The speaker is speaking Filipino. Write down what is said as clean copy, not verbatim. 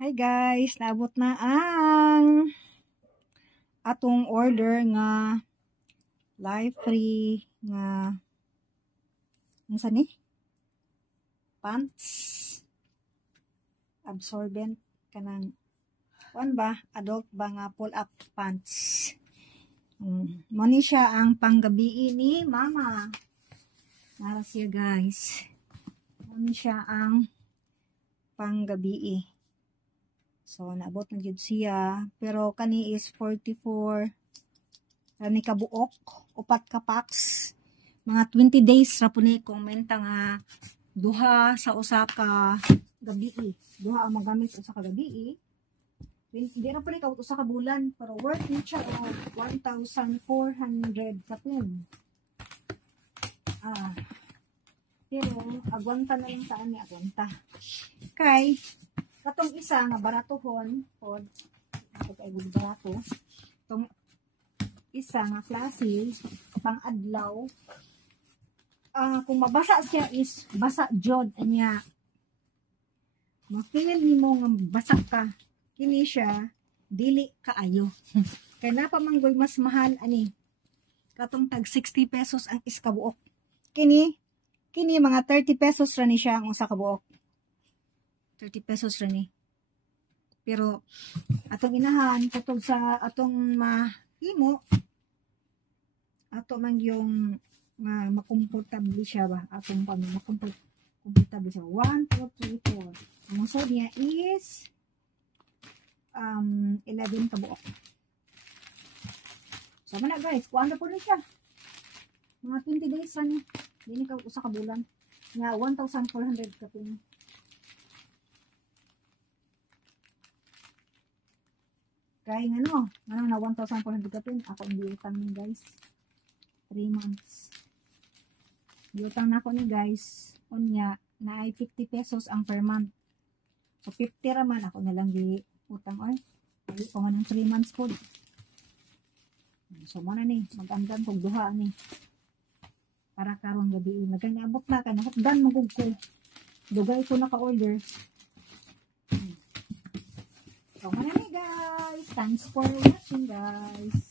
Hi guys, naabot na ang atong order nga life free nga unsa ni? Pants absorbent kanang kuan ba? Adult ba nga pull up pants. Mo ni siya ang panggabi ni mama. Nara siya guys. Mo ni siya ang panggabi. So, naabot na dyan siya. Pero, kani is 44. Kani kabuok. Upat ka packs. Mga 20 days ra po ni kung menta nga duha sa usa ka gabi. Duha ang magamit sa usa ka gabi. Hindi ra po ni ka usa ka bulan. Pero, worth ni siya o 1,400 kapin. Pero, agwanta na lang saan ni agwanta. Kay, katong isa nga baratohon pod ako kay barato tong isa nga klase pang adlaw kung mabasa siya is basa jod anya ma-feel nimo nga basa ka kini siya dili kaayo kay napamanggoy mas mahal ani katong tag 60 pesos ang iskabuok kini mga 30 pesos ra ni siya ang usa ka buok 30 pesos rin eh. Pero, atong inahan, katog sa atong mahimo, ato man yung makomportable siya ba? Atong makomportable siya. 1, 2, 3, 4. Ang usod niya is 11 kabuok. So, na guys, kuhaan na po rin siya. Mga 20 days rin niya. Hindi ka usa ka bulan. Nga, 1,400 kapin. Kaya nga na 1,400 kapin. Ako hindi utang ni guys. 3 months. Hindi utang na ako ni guys. Unya, na ay 50 pesos ang per month. So, 50 raman. Ako na lang di utang. Ay, hindi ko nga ng 3 months po. So, muna ni. Mag-andan kong duha ni. Para karong gabi. Nagkanaabot na ka. Nakapdan magug ko. Dugay ko naka-order. So, muna ni guys. Thanks for watching guys.